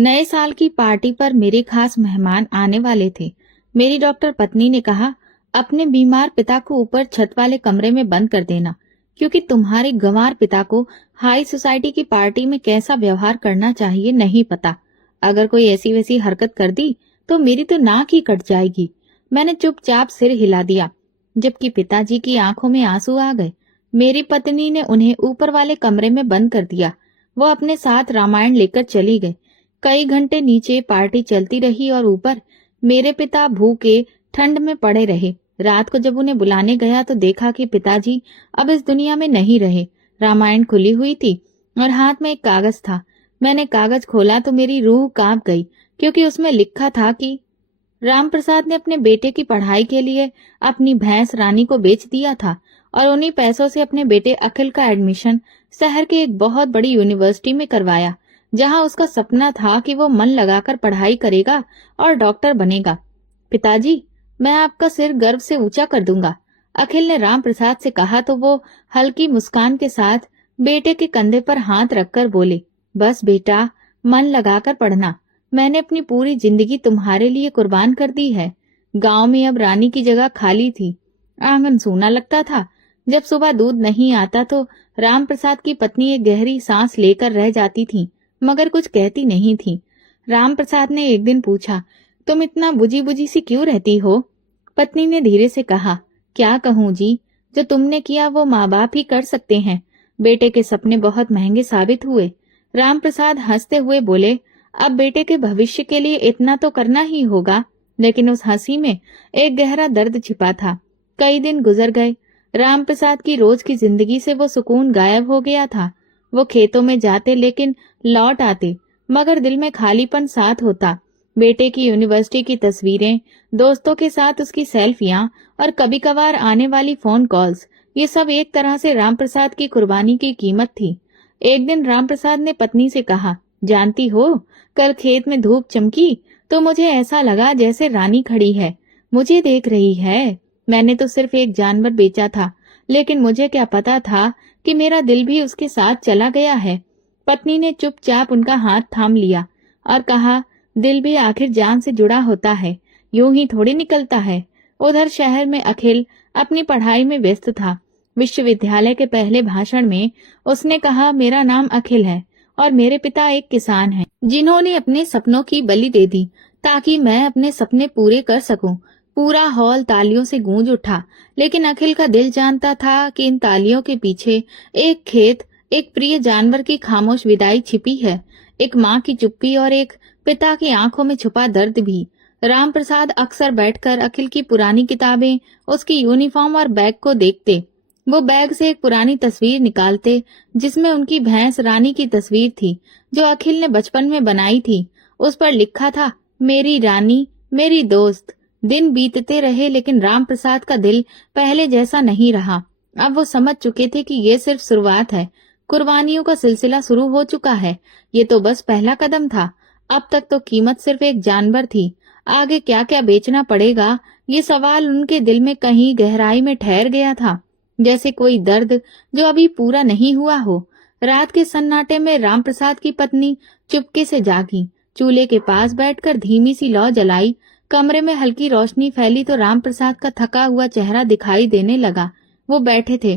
नए साल की पार्टी पर मेरे खास मेहमान आने वाले थे। मेरी डॉक्टर पत्नी ने कहा, अपने बीमार पिता को ऊपर छत वाले कमरे में बंद कर देना, क्योंकि तुम्हारे गंवार पिता को हाई सोसाइटी की पार्टी में कैसा व्यवहार करना चाहिए नहीं पता। अगर कोई ऐसी वैसी हरकत कर दी तो मेरी तो नाक ही कट जाएगी। मैंने चुपचाप सिर हिला दिया, जबकि पिताजी की आंखों में आंसू आ गए। मेरी पत्नी ने उन्हें ऊपर वाले कमरे में बंद कर दिया। वो अपने साथ रामायण लेकर चली गई। कई घंटे नीचे पार्टी चलती रही और ऊपर मेरे पिता भूखे ठंड में पड़े रहे। रात को जब उन्हें बुलाने गया तो देखा कि पिताजी अब इस दुनिया में नहीं रहे। रामायण खुली हुई थी और हाथ में एक कागज था। मैंने कागज खोला तो मेरी रूह कांप गई, क्योंकि उसमें लिखा था कि राम प्रसाद ने अपने बेटे की पढ़ाई के लिए अपनी भैंस रानी को बेच दिया था और उन्हीं पैसों से अपने बेटे अखिल का एडमिशन शहर के एक बहुत बड़ी यूनिवर्सिटी में करवाया, जहां उसका सपना था कि वो मन लगाकर पढ़ाई करेगा और डॉक्टर बनेगा। पिताजी, मैं आपका सिर गर्व से ऊंचा कर दूंगा, अखिल ने राम प्रसाद से कहा तो वो हल्की मुस्कान के साथ बेटे के कंधे पर हाथ रखकर बोले, बस बेटा, मन लगाकर पढ़ना। मैंने अपनी पूरी जिंदगी तुम्हारे लिए कुर्बान कर दी है। गांव में अब रानी की जगह खाली थी। आंगन सूना लगता था। जब सुबह दूध नहीं आता तो राम प्रसाद की पत्नी एक गहरी सांस लेकर रह जाती थी, मगर कुछ कहती नहीं थी। राम प्रसाद ने एक दिन पूछा, तुम इतना बुझी बुझी सी क्यों रहती हो? पत्नी ने धीरे से कहा, क्या कहूँ जी, जो तुमने किया वो माँ बाप ही कर सकते हैं। बेटे के सपने बहुत महंगे साबित हुए। राम प्रसाद हंसते हुए बोले, अब बेटे के भविष्य के लिए इतना तो करना ही होगा। लेकिन उस हंसी में एक गहरा दर्द छिपा था। कई दिन गुजर गए। राम प्रसाद की रोज की जिंदगी से वो सुकून गायब हो गया था। वो खेतों में जाते लेकिन लौट आते, मगर दिल में खालीपन साथ होता। बेटे की यूनिवर्सिटी की तस्वीरें, दोस्तों के साथ उसकी सेल्फियां और कभी कभार आने वाली फोन कॉल्स, ये सब एक तरह से राम प्रसाद की कुर्बानी की कीमत थी। एक दिन राम प्रसाद ने पत्नी से कहा, जानती हो, कल खेत में धूप चमकी तो मुझे ऐसा लगा जैसे रानी खड़ी है, मुझे देख रही है। मैंने तो सिर्फ एक जानवर बेचा था, लेकिन मुझे क्या पता था कि मेरा दिल भी उसके साथ चला गया है। पत्नी ने चुपचाप उनका हाथ थाम लिया और कहा, दिल भी आखिर जान से जुड़ा होता है, यूं ही थोड़ी निकलता है। उधर शहर में अखिल अपनी पढ़ाई में व्यस्त था। विश्वविद्यालय के पहले भाषण में उसने कहा, मेरा नाम अखिल है और मेरे पिता एक किसान हैं, जिन्होंने अपने सपनों की बलि दे दी ताकि मैं अपने सपने पूरे कर सकूं। पूरा हॉल तालियों से गूंज उठा, लेकिन अखिल का दिल जानता था कि इन तालियों के पीछे एक खेत, एक प्रिय जानवर की खामोश विदाई छिपी है, एक माँ की चुप्पी और एक पिता की आंखों में छुपा दर्द भी। राम प्रसाद अक्सर बैठकर अखिल की पुरानी किताबें, उसकी यूनिफॉर्म और बैग को देखते। वो बैग से एक पुरानी तस्वीर निकालते, जिसमें उनकी भैंस रानी की तस्वीर थी, जो अखिल ने बचपन में बनाई थी। उस पर लिखा था, मेरी रानी, मेरी दोस्त। दिन बीतते रहे, लेकिन राम प्रसाद का दिल पहले जैसा नहीं रहा। अब वो समझ चुके थे कि ये सिर्फ शुरुआत है। कुर्बानियों का सिलसिला शुरू हो चुका है। ये तो बस पहला कदम था। अब तक तो कीमत सिर्फ एक जानवर थी। आगे क्या क्या बेचना पड़ेगा, ये सवाल उनके दिल में कहीं गहराई में ठहर गया था, जैसे कोई दर्द जो अभी पूरा नहीं हुआ हो। रात के सन्नाटे में राम प्रसाद की पत्नी चुपके से जागी। चूल्हे के पास बैठकर धीमी सी लौ जलाई। कमरे में हल्की रोशनी फैली तो राम प्रसाद का थका हुआ चेहरा दिखाई देने लगा। वो बैठे थे,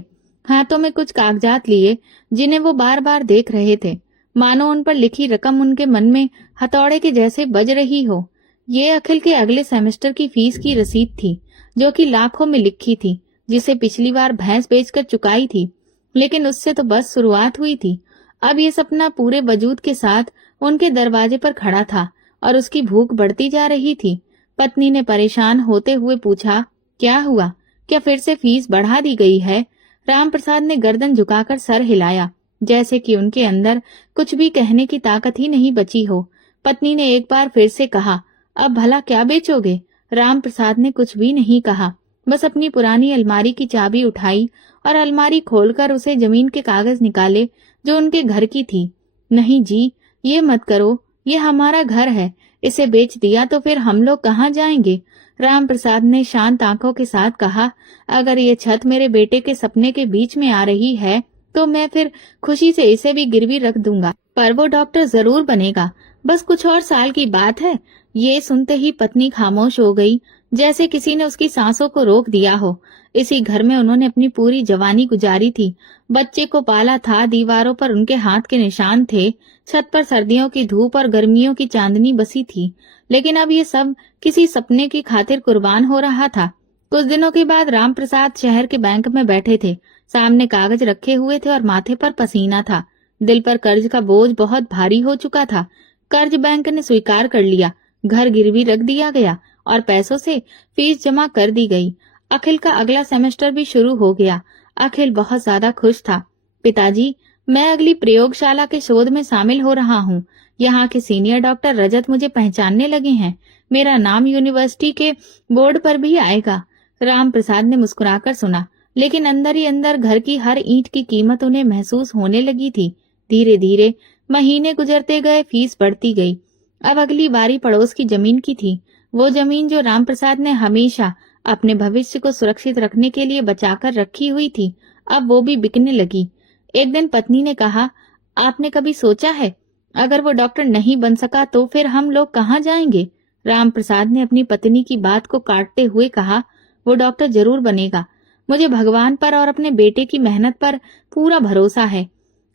हाथों में कुछ कागजात लिए, जिन्हें वो बार बार देख रहे थे, मानो उन पर लिखी रकम उनके मन में हथौड़े के जैसे बज रही हो। ये अखिल के अगले सेमेस्टर की फीस की रसीद थी, जो कि लाखों में लिखी थी, जिसे पिछली बार भैंस बेचकर चुकाई थी। लेकिन उससे तो बस शुरुआत हुई थी। अब ये सपना पूरे वजूद के साथ उनके दरवाजे पर खड़ा था और उसकी भूख बढ़ती जा रही थी। पत्नी ने परेशान होते हुए पूछा, क्या हुआ? क्या फिर से फीस बढ़ा दी गई है? राम प्रसाद ने गर्दन झुकाकर सर हिलाया, जैसे कि उनके अंदर कुछ भी कहने की ताकत ही नहीं बची हो। पत्नी ने एक बार फिर से कहा, अब भला क्या बेचोगे? राम प्रसाद ने कुछ भी नहीं कहा, बस अपनी पुरानी अलमारी की चाबी उठाई और अलमारी खोलकर उसे जमीन के कागज निकाले जो उनके घर की थी। नहीं जी, ये मत करो, ये हमारा घर है, इसे बेच दिया तो फिर हम लोग कहाँ जाएंगे? राम प्रसाद ने शांत आंखों के साथ कहा, अगर ये छत मेरे बेटे के सपने के बीच में आ रही है तो मैं फिर खुशी से इसे भी गिरवी रख दूंगा, पर वो डॉक्टर जरूर बनेगा। बस कुछ और साल की बात है। ये सुनते ही पत्नी खामोश हो गई, जैसे किसी ने उसकी सांसों को रोक दिया हो। इसी घर में उन्होंने अपनी पूरी जवानी गुजारी थी। बच्चे को पाला था, दीवारों पर उनके हाथ के निशान थे, छत पर सर्दियों की धूप और गर्मियों की चांदनी बसी थी। लेकिन अब ये सब किसी सपने की खातिर कुर्बान हो रहा था। कुछ दिनों के बाद राम प्रसाद शहर के बैंक में बैठे थे। सामने कागज रखे हुए थे और माथे पर पसीना था। दिल पर कर्ज का बोझ बहुत भारी हो चुका था। कर्ज बैंक ने स्वीकार कर लिया, घर गिरवी रख दिया गया और पैसों से फीस जमा कर दी गई। अखिल का अगला सेमेस्टर भी शुरू हो गया। अखिल बहुत ज्यादा खुश था। पिताजी, मैं अगली प्रयोगशाला के शोध में शामिल हो रहा हूँ। यहाँ के सीनियर डॉक्टर रजत मुझे पहचानने लगे हैं। मेरा नाम यूनिवर्सिटी के बोर्ड पर भी आएगा। राम प्रसाद ने मुस्कुराकर सुना, लेकिन अंदर ही अंदर घर की हर ईंट की कीमत उन्हें महसूस होने लगी थी। धीरे धीरे महीने गुजरते गए, फीस बढ़ती गई। अब अगली बारी पड़ोस की जमीन की थी। वो जमीन जो रामप्रसाद ने हमेशा अपने भविष्य को सुरक्षित रखने के लिए बचाकर रखी हुई थी, अब वो भी बिकने लगी। एक दिन पत्नी ने कहा, आपने कभी सोचा है, अगर वो डॉक्टर नहीं बन सका तो फिर हम लोग कहाँ जाएंगे? रामप्रसाद ने अपनी पत्नी की बात को काटते हुए कहा, वो डॉक्टर जरूर बनेगा। मुझे भगवान पर और अपने बेटे की मेहनत पर पूरा भरोसा है।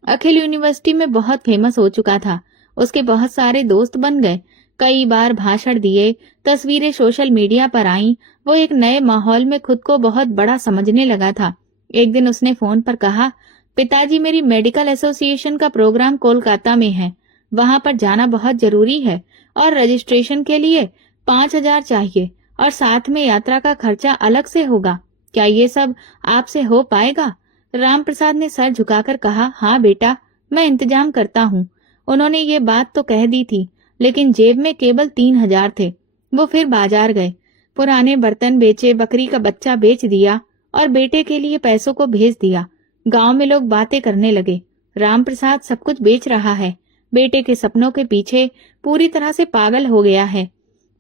अखिल यूनिवर्सिटी में बहुत फेमस हो चुका था। उसके बहुत सारे दोस्त बन गए। कई बार भाषण दिए, तस्वीरें सोशल मीडिया पर आईं। वो एक नए माहौल में खुद को बहुत बड़ा समझने लगा था। एक दिन उसने फोन पर कहा, पिताजी, मेरी मेडिकल एसोसिएशन का प्रोग्राम कोलकाता में है। वहां पर जाना बहुत जरूरी है और रजिस्ट्रेशन के लिए 5,000 चाहिए और साथ में यात्रा का खर्चा अलग से होगा। क्या ये सब आपसे हो पाएगा? रामप्रसाद ने सर झुकाकर कहा, हाँ बेटा, मैं इंतजाम करता हूँ। उन्होंने ये बात तो कह दी थी, लेकिन जेब में केवल 3,000 थे। वो फिर बाजार गए, पुराने बर्तन बेचे, बकरी का बच्चा बेच दिया और बेटे के लिए पैसों को भेज दिया। गांव में लोग बातें करने लगे, रामप्रसाद सब कुछ बेच रहा है, बेटे के सपनों के पीछे पूरी तरह से पागल हो गया है।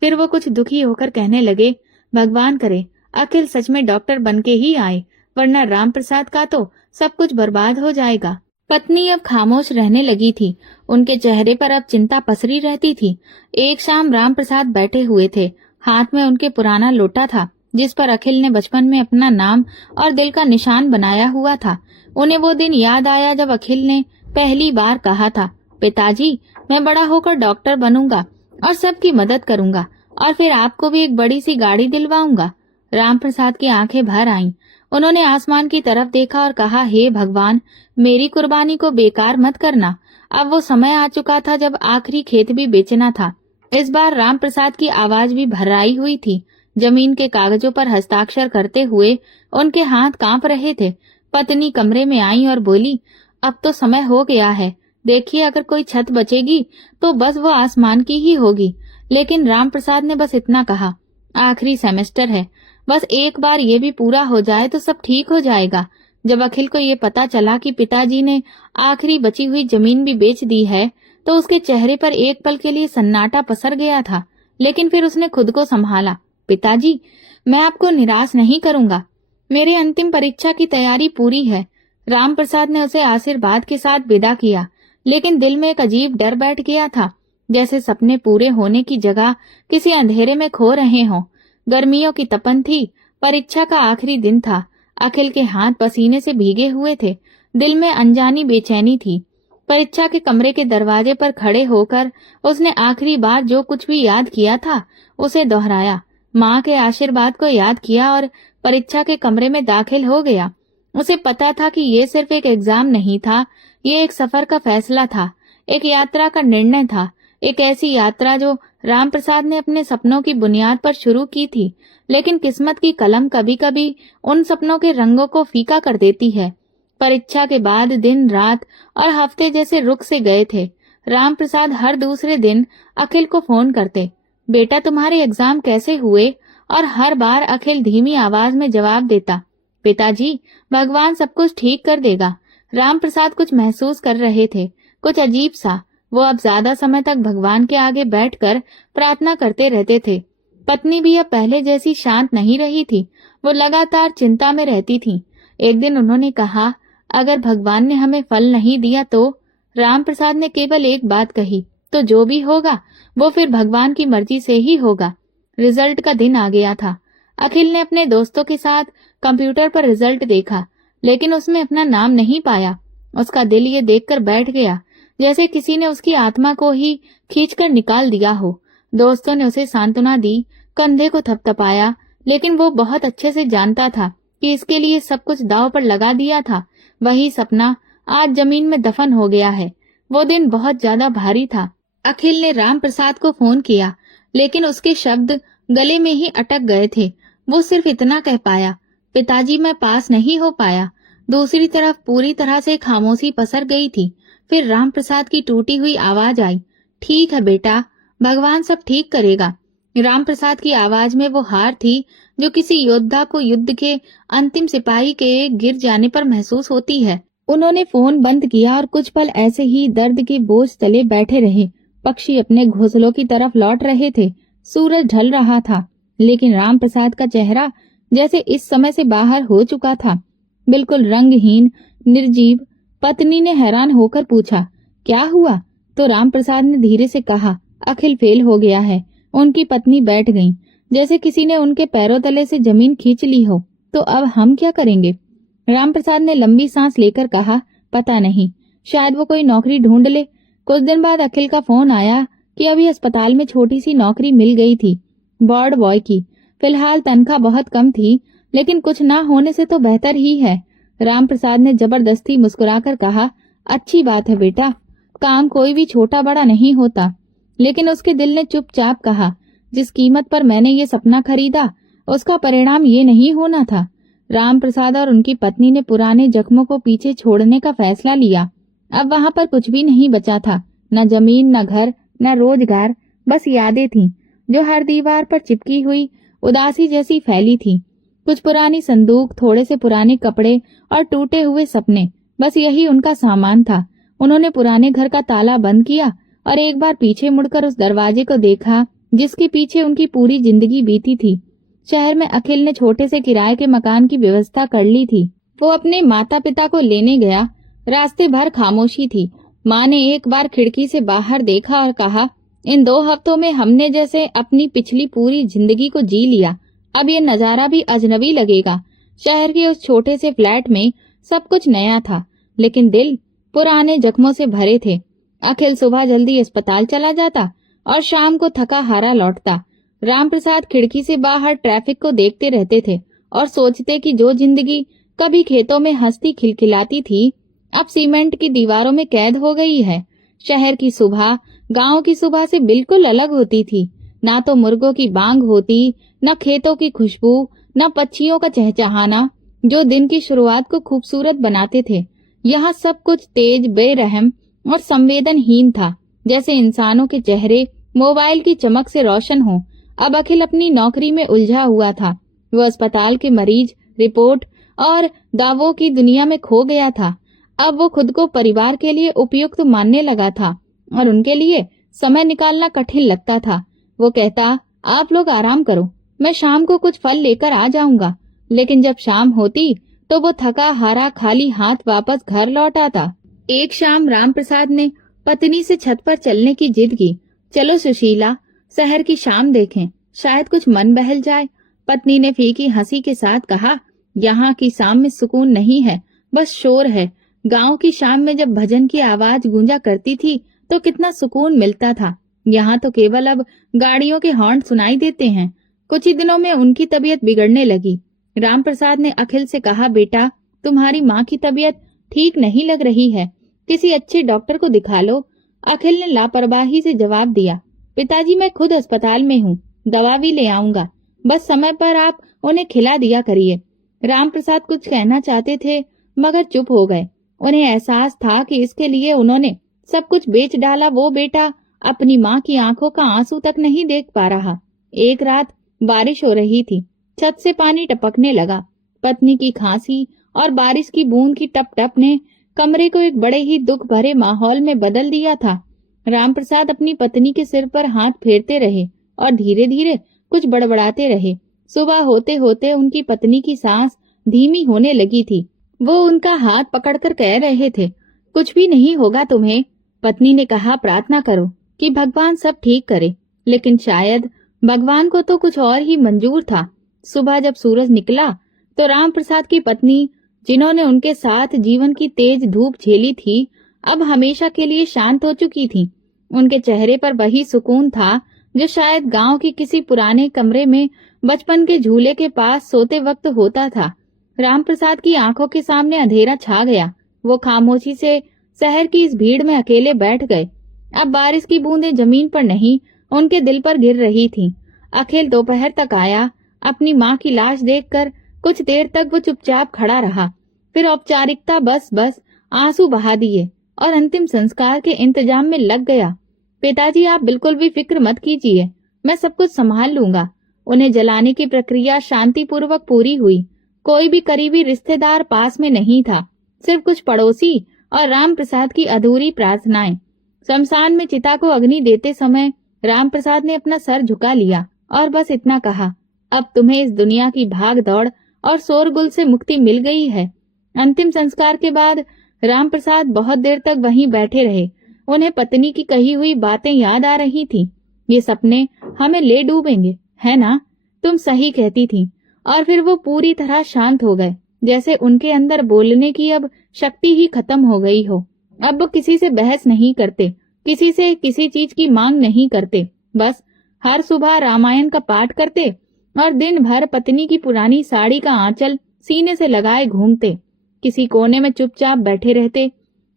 फिर वो कुछ दुखी होकर कहने लगे, भगवान करे अखिल सच में डॉक्टर बन के ही आए, वरना रामप्रसाद का तो सब कुछ बर्बाद हो जाएगा। पत्नी अब खामोश रहने लगी थी। उनके चेहरे पर अब चिंता पसरी रहती थी। एक शाम रामप्रसाद बैठे हुए थे। हाथ में उनके पुराना लोटा था, जिस पर अखिल ने बचपन में अपना नाम और दिल का निशान बनाया हुआ था। उन्हें वो दिन याद आया जब अखिल ने पहली बार कहा था, पिताजी, मैं बड़ा होकर डॉक्टर बनूंगा और सबकी मदद करूंगा और फिर आपको भी एक बड़ी सी गाड़ी दिलवाऊंगा। रामप्रसाद की आंखें भर आईं। उन्होंने आसमान की तरफ देखा और कहा, हे भगवान, मेरी कुर्बानी को बेकार मत करना। अब वो समय आ चुका था जब आखिरी खेत भी बेचना था। इस बार रामप्रसाद की आवाज भी भर्राई हुई थी। जमीन के कागजों पर हस्ताक्षर करते हुए उनके हाथ कांप रहे थे। पत्नी कमरे में आई और बोली, अब तो समय हो गया है। देखिए, अगर कोई छत बचेगी तो बस वो आसमान की ही होगी। लेकिन रामप्रसाद ने बस इतना कहा, आखिरी सेमेस्टर है, बस एक बार ये भी पूरा हो जाए तो सब ठीक हो जाएगा। जब अखिल को ये पता चला कि पिताजी ने आखिरी बची हुई जमीन भी बेच दी है, तो उसके चेहरे पर एक पल के लिए सन्नाटा पसर गया था। लेकिन फिर उसने खुद को संभाला। पिताजी, मैं आपको निराश नहीं करूंगा। मेरे अंतिम परीक्षा की तैयारी पूरी है। रामप्रसाद ने उसे आशीर्वाद के साथ विदा किया, लेकिन दिल में एक अजीब डर बैठ गया था, जैसे सपने पूरे होने की जगह किसी अंधेरे में खो रहे हों। गर्मियों की तपन थी। परीक्षा का आखिरी दिन था। अखिल के हाथ पसीने से भीगे हुए थे। दिल में अनजानी बेचैनी थी। परीक्षा के कमरे के दरवाजे पर खड़े होकर उसने आखिरी बार जो कुछ भी याद किया था उसे दोहराया। माँ के आशीर्वाद को याद किया और परीक्षा के कमरे में दाखिल हो गया। उसे पता था कि ये सिर्फ एक एग्जाम नहीं था, ये एक सफर का फैसला था, एक यात्रा का निर्णय था, एक ऐसी यात्रा जो रामप्रसाद ने अपने सपनों की बुनियाद पर शुरू की थी। लेकिन किस्मत की कलम कभी कभी उन सपनों के रंगों को फीका कर देती है। परीक्षा के बाद दिन, रात और हफ्ते जैसे रुक से गए थे। रामप्रसाद हर दूसरे दिन अखिल को फोन करते, बेटा तुम्हारे एग्जाम कैसे हुए? और हर बार अखिल धीमी आवाज में जवाब देता, पिताजी, भगवान सब कुछ ठीक कर देगा। रामप्रसाद कुछ महसूस कर रहे थे, कुछ अजीब सा। वो अब ज्यादा समय तक भगवान के आगे बैठकर प्रार्थना करते रहते थे। पत्नी भी अब पहले जैसी शांत नहीं रही थी। वो लगातार चिंता में रहती थी। एक दिन उन्होंने कहा, अगर भगवान ने हमें फल नहीं दिया तो? रामप्रसाद ने केवल एक बात कही, तो जो भी होगा वो फिर भगवान की मर्जी से ही होगा। रिजल्ट का दिन आ गया था। अखिल ने अपने दोस्तों के साथ कंप्यूटर पर रिजल्ट देखा, लेकिन उसमें अपना नाम नहीं पाया। उसका दिल ये देखकर बैठ गया जैसे किसी ने उसकी आत्मा को ही खींचकर निकाल दिया हो। दोस्तों ने उसे सांत्वना दी, कंधे को थपथपाया, लेकिन वो बहुत अच्छे से जानता था कि इसके लिए सब कुछ दांव पर लगा दिया था। वही सपना आज जमीन में दफन हो गया है। वो दिन बहुत ज्यादा भारी था। अखिल ने राम प्रसाद को फोन किया, लेकिन उसके शब्द गले में ही अटक गए थे। वो सिर्फ इतना कह पाया, पिताजी मैं पास नहीं हो पाया। दूसरी तरफ पूरी तरह से खामोशी पसर गई थी। फिर राम प्रसाद की टूटी हुई आवाज आई, ठीक है बेटा, भगवान सब ठीक करेगा। राम प्रसाद की आवाज में वो हार थी जो किसी योद्धा को युद्ध के अंतिम सिपाही के गिर जाने पर महसूस होती है। उन्होंने फोन बंद किया और कुछ पल ऐसे ही दर्द के बोझ तले बैठे रहे। पक्षी अपने घोंसलों की तरफ लौट रहे थे। सूरज ढल रहा था, लेकिन राम प्रसाद का चेहरा जैसे इस समय से बाहर हो चुका था, बिल्कुल रंगहीन, निर्जीव। पत्नी ने हैरान होकर पूछा, क्या हुआ? तो राम प्रसाद ने धीरे से कहा, अखिल फेल हो गया है। उनकी पत्नी बैठ गईं, जैसे किसी ने उनके पैरों तले से जमीन खींच ली हो। तो अब हम क्या करेंगे? राम प्रसाद ने लंबी सांस लेकर कहा, पता नहीं, शायद वो कोई नौकरी ढूंढ ले। कुछ दिन बाद अखिल का फोन आया कि अभी अस्पताल में छोटी सी नौकरी मिल गई थी, वार्ड बॉय की। फिलहाल तनख्वाह बहुत कम थी, लेकिन कुछ ना होने से तो बेहतर ही है। राम प्रसाद ने जबरदस्ती मुस्कुराकर कहा, अच्छी बात है बेटा, काम कोई भी छोटा बड़ा नहीं होता। लेकिन उसके दिल ने चुपचाप कहा, जिस कीमत पर मैंने ये सपना खरीदा उसका परिणाम ये नहीं होना था। राम प्रसाद और उनकी पत्नी ने पुराने जख्मों को पीछे छोड़ने का फैसला लिया। अब वहां पर कुछ भी नहीं बचा था, न जमीन, न घर, न रोजगार, बस यादें थीं जो हर दीवार पर चिपकी हुई उदासी जैसी फैली थी। कुछ पुरानी संदूक, थोड़े से पुराने कपड़े और टूटे हुए सपने, बस यही उनका सामान था। उन्होंने पुराने घर का ताला बंद किया और एक बार पीछे मुड़कर उस दरवाजे को देखा जिसके पीछे उनकी पूरी जिंदगी बीती थी। शहर में अखिल ने छोटे से किराए के मकान की व्यवस्था कर ली थी। वो अपने माता पिता को लेने गया। रास्ते भर खामोशी थी। माँ ने एक बार खिड़की से बाहर देखा और कहा, इन 2 हफ्तों में हमने जैसे अपनी पिछली पूरी जिंदगी को जी लिया। अब ये नजारा भी अजनबी लगेगा। शहर के उस छोटे से फ्लैट में सब कुछ नया था, लेकिन दिल पुराने जख्मों से भरे थे। अखिल सुबह जल्दी अस्पताल चला जाता और शाम को थका हारा लौटता। राम प्रसाद खिड़की से बाहर ट्रैफिक को देखते रहते थे और सोचते कि जो जिंदगी कभी खेतों में हंसती खिलखिलाती थी, अब सीमेंट की दीवारों में कैद हो गई है। शहर की सुबह गांव की सुबह से बिल्कुल अलग होती थी। ना तो मुर्गों की बांग होती, न खेतों की खुशबू, न पक्षियों का चहचहाना जो दिन की शुरुआत को खूबसूरत बनाते थे। यहाँ सब कुछ तेज, बेरहम और संवेदनहीन था, जैसे इंसानों के चेहरे मोबाइल की चमक से रोशन हो। अब अखिल अपनी नौकरी में उलझा हुआ था। वो अस्पताल के मरीज, रिपोर्ट और दावों की दुनिया में खो गया था। अब वो खुद को परिवार के लिए उपयुक्त मानने लगा था और उनके लिए समय निकालना कठिन लगता था। वो कहता, आप लोग आराम करो, मैं शाम को कुछ फल लेकर आ जाऊंगा। लेकिन जब शाम होती तो वो थका हारा खाली हाथ वापस घर लौट आता। एक शाम राम प्रसाद ने पत्नी से छत पर चलने की जिद की। चलो सुशीला, शहर की शाम देखें, शायद कुछ मन बहल जाए। पत्नी ने फीकी हंसी के साथ कहा, यहाँ की शाम में सुकून नहीं है, बस शोर है। गांव की शाम में जब भजन की आवाज गूंजा करती थी तो कितना सुकून मिलता था। यहाँ तो केवल अब गाड़ियों के हॉर्न सुनाई देते हैं। कुछ ही दिनों में उनकी तबीयत बिगड़ने लगी। राम प्रसाद ने अखिल से कहा, बेटा, तुम्हारी माँ की तबीयत ठीक नहीं लग रही है, किसी अच्छे डॉक्टर को दिखा लो। अखिल ने लापरवाही से जवाब दिया, पिताजी मैं खुद अस्पताल में हूँ, दवा भी ले आऊंगा, बस समय पर आप उन्हें खिला दिया करिए। राम प्रसाद कुछ कहना चाहते थे मगर चुप हो गए। उन्हें एहसास था कि इसके लिए उन्होंने सब कुछ बेच डाला। वो बेटा अपनी माँ की आंखों का आंसू तक नहीं देख पा रहा। एक रात बारिश हो रही थी, छत से पानी टपकने लगा। पत्नी की खांसी और बारिश की बूंद की टप टप ने कमरे को एक बड़े ही दुख भरे माहौल में बदल दिया था। राम प्रसाद अपनी पत्नी के सिर पर हाथ फेरते रहे और धीरे धीरे कुछ बड़बड़ाते रहे। सुबह होते होते उनकी पत्नी की सांस धीमी होने लगी थी। वो उनका हाथ पकड़कर कह रहे थे, कुछ भी नहीं होगा तुम्हें। पत्नी ने कहा, प्रार्थना करो, कि भगवान सब ठीक करे, लेकिन शायद भगवान को तो कुछ और ही मंजूर था। सुबह जब सूरज निकला तो राम प्रसाद की पत्नी, जिन्होंने उनके साथ जीवन की तेज धूप झेली थी, अब हमेशा के लिए शांत हो चुकी थी। उनके चेहरे पर वही सुकून था जो शायद गांव के किसी पुराने कमरे में बचपन के झूले के पास सोते वक्त होता था। रामप्रसाद की आंखों के सामने अंधेरा छा गया। वो खामोशी से शहर की इस भीड़ में अकेले बैठ गए। अब बारिश की बूंदें जमीन पर नहीं, उनके दिल पर गिर रही थीं। अखिल दोपहर तक आया। अपनी माँ की लाश देखकर कुछ देर तक वो चुपचाप खड़ा रहा। फिर औपचारिकता बस आंसू बहा दिए और अंतिम संस्कार के इंतजाम में लग गया। पिताजी, आप बिल्कुल भी फिक्र मत कीजिए, मैं सब कुछ संभाल लूंगा। उन्हें जलाने की प्रक्रिया शांतिपूर्वक पूरी हुई। कोई भी करीबी रिश्तेदार पास में नहीं था, सिर्फ कुछ पड़ोसी और राम प्रसाद की अधूरी प्रार्थनाएं। शमशान में चिता को अग्नि देते समय राम प्रसाद ने अपना सर झुका लिया और बस इतना कहा, अब तुम्हें इस दुनिया की भाग दौड़ और शोरगुल से मुक्ति मिल गई है। अंतिम संस्कार के बाद राम प्रसाद बहुत देर तक वहीं बैठे रहे। उन्हें पत्नी की कही हुई बातें याद आ रही थी। ये सपने हमें ले डूबेंगे, है ना? तुम सही कहती थी। और फिर वो पूरी तरह शांत हो गए, जैसे उनके अंदर बोलने की अब शक्ति ही खत्म हो गई हो। अब वो किसी से बहस नहीं करते, किसी से किसी चीज की मांग नहीं करते। बस हर सुबह रामायण का पाठ करते और दिन भर पत्नी की पुरानी साड़ी का आंचल सीने से लगाए घूमते। किसी कोने में चुपचाप बैठे रहते।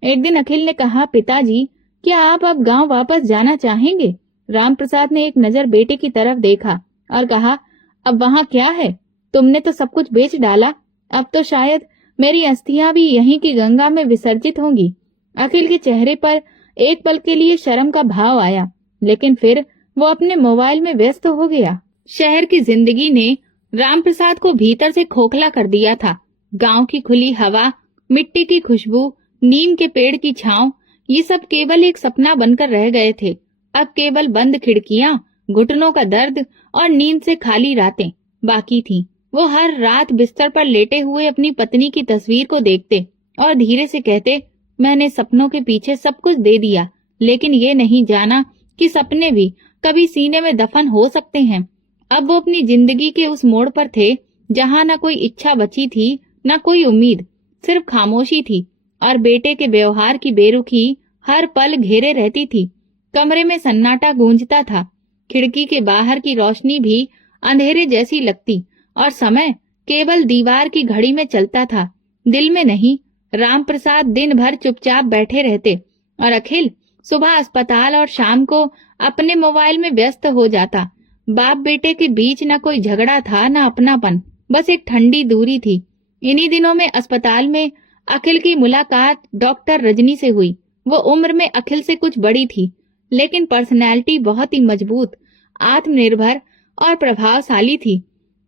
एक दिन अखिल ने कहा, पिताजी, क्या आप अब गांव वापस जाना चाहेंगे? राम प्रसाद ने एक नजर बेटे की तरफ देखा और कहा, अब वहाँ क्या है? तुमने तो सब कुछ बेच डाला। अब तो शायद मेरी अस्थियां भी यहीं की गंगा में विसर्जित होंगी। अखिल के चेहरे पर एक पल के लिए शर्म का भाव आया, लेकिन फिर वो अपने मोबाइल में व्यस्त हो गया। शहर की जिंदगी ने राम प्रसाद को भीतर से खोखला कर दिया था। गांव की खुली हवा, मिट्टी की खुशबू, नीम के पेड़ की छांव, ये सब केवल एक सपना बनकर रह गए थे। अब केवल बंद खिड़कियां, घुटनों का दर्द और नींद से खाली रातें बाकी थीं। वो हर रात बिस्तर पर लेटे हुए अपनी पत्नी की तस्वीर को देखते और धीरे से कहते, मैंने सपनों के पीछे सब कुछ दे दिया, लेकिन ये नहीं जाना कि सपने भी कभी सीने में दफन हो सकते हैं। अब वो अपनी जिंदगी के उस मोड़ पर थे जहाँ न कोई इच्छा बची थी, न कोई उम्मीद, सिर्फ खामोशी थी और बेटे के व्यवहार की बेरुखी हर पल घेरे रहती थी। कमरे में सन्नाटा गूंजता था। खिड़की के बाहर की रोशनी भी अंधेरे जैसी लगती और समय केवल दीवार की घड़ी में चलता था, दिल में नहीं। राम प्रसाद दिन भर चुपचाप बैठे रहते और अखिल सुबह अस्पताल और शाम को अपने मोबाइल में व्यस्त हो जाता। बाप बेटे के बीच न कोई झगड़ा था, न अपनापन, बस एक ठंडी दूरी थी। इन्हीं दिनों में अस्पताल में अखिल की मुलाकात डॉक्टर रजनी से हुई। वो उम्र में अखिल से कुछ बड़ी थी, लेकिन पर्सनैलिटी बहुत ही मजबूत, आत्मनिर्भर और प्रभावशाली थी।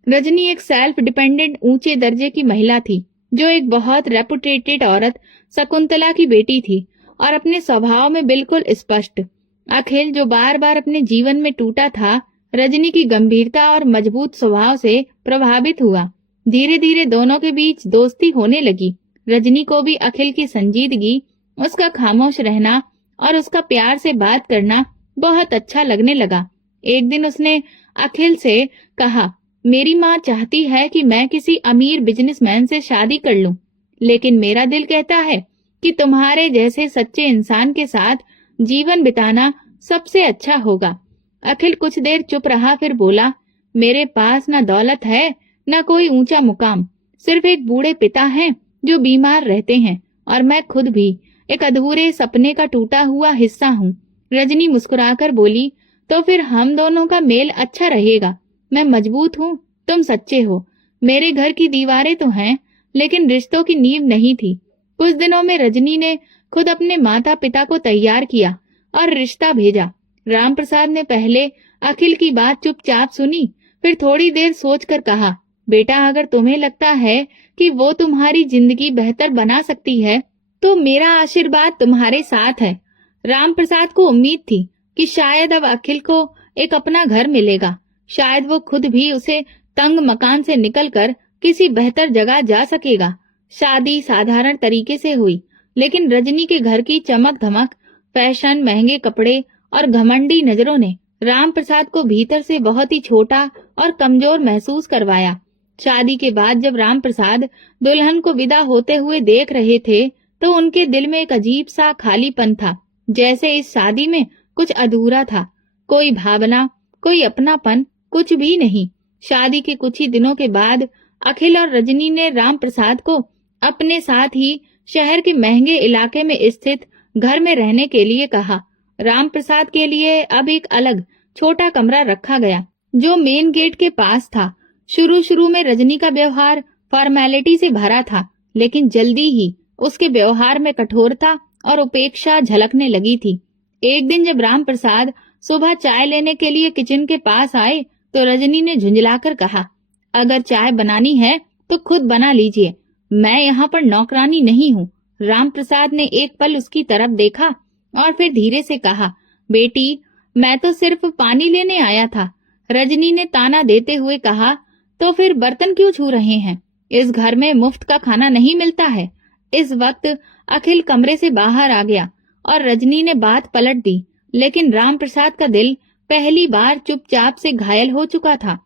रजनी एक सेल्फ डिपेंडेंट ऊंचे दर्जे की महिला थी, जो एक बहुत रेपुटेटेड औरत शकुंतला की बेटी थी और अपने स्वभाव में बिल्कुल स्पष्ट। अखिल, जो बार बार अपने जीवन में टूटा था, रजनी की गंभीरता और मजबूत स्वभाव से प्रभावित हुआ। धीरे धीरे दोनों के बीच दोस्ती होने लगी। रजनी को भी अखिल की संजीदगी, उसका खामोश रहना और उसका प्यार से बात करना बहुत अच्छा लगने लगा। एक दिन उसने अखिल से कहा, मेरी माँ चाहती है कि मैं किसी अमीर बिजनेसमैन से शादी कर लूं, लेकिन मेरा दिल कहता है कि तुम्हारे जैसे सच्चे इंसान के साथ जीवन बिताना सबसे अच्छा होगा। अखिल कुछ देर चुप रहा, फिर बोला, मेरे पास न दौलत है, न कोई ऊंचा मुकाम, सिर्फ एक बूढ़े पिता हैं जो बीमार रहते हैं, और मैं खुद भी एक अधूरे सपने का टूटा हुआ हिस्सा हूँ। रजनी मुस्कुराकर बोली, तो फिर हम दोनों का मेल अच्छा रहेगा। मैं मजबूत हूँ, तुम सच्चे हो। मेरे घर की दीवारें तो हैं, लेकिन रिश्तों की नींव नहीं थी। कुछ दिनों में रजनी ने खुद अपने माता पिता को तैयार किया और रिश्ता भेजा। राम प्रसाद ने पहले अखिल की बात चुपचाप सुनी, फिर थोड़ी देर सोचकर कहा, बेटा, अगर तुम्हें लगता है कि वो तुम्हारी जिंदगी बेहतर बना सकती है, तो मेरा आशीर्वाद तुम्हारे साथ है। राम प्रसाद को उम्मीद थी कि शायद अब अखिल को एक अपना घर मिलेगा। शायद वो खुद भी उसे तंग मकान से निकलकर किसी बेहतर जगह जा सकेगा। शादी साधारण तरीके से हुई, लेकिन रजनी के घर की चमक धमक, फैशन, महंगे कपड़े और घमंडी नजरों ने राम प्रसाद को भीतर से बहुत ही छोटा और कमजोर महसूस करवाया। शादी के बाद जब राम प्रसाद दुल्हन को विदा होते हुए देख रहे थे तो उनके दिल में एक अजीब सा खालीपन था, जैसे इस शादी में कुछ अधूरा था। कोई भावना, कोई अपनापन, कुछ भी नहीं। शादी के कुछ ही दिनों के बाद अखिल और रजनी ने राम प्रसाद को अपने साथ ही शहर के महंगे इलाके में स्थित घर में रहने के लिए कहा। राम प्रसाद के लिए अब एक अलग छोटा कमरा रखा गया जो मेन गेट के पास था। शुरू शुरू में रजनी का व्यवहार फॉर्मेलिटी से भरा था, लेकिन जल्दी ही उसके व्यवहार में कठोरता और उपेक्षा झलकने लगी थी। एक दिन जब राम प्रसाद सुबह चाय लेने के लिए किचन के पास आए तो रजनी ने झुंझलाकर कहा, अगर चाय बनानी है तो खुद बना लीजिए, मैं यहाँ पर नौकरानी नहीं हूँ। राम प्रसाद ने एक पल उसकी तरफ देखा और फिर धीरे से कहा, बेटी मैं तो सिर्फ पानी लेने आया था। रजनी ने ताना देते हुए कहा, तो फिर बर्तन क्यों छू रहे हैं? इस घर में मुफ्त का खाना नहीं मिलता है। इस वक्त अखिल कमरे से बाहर आ गया और रजनी ने बात पलट दी, लेकिन राम प्रसाद का दिल पहली बार चुपचाप से घायल हो चुका था।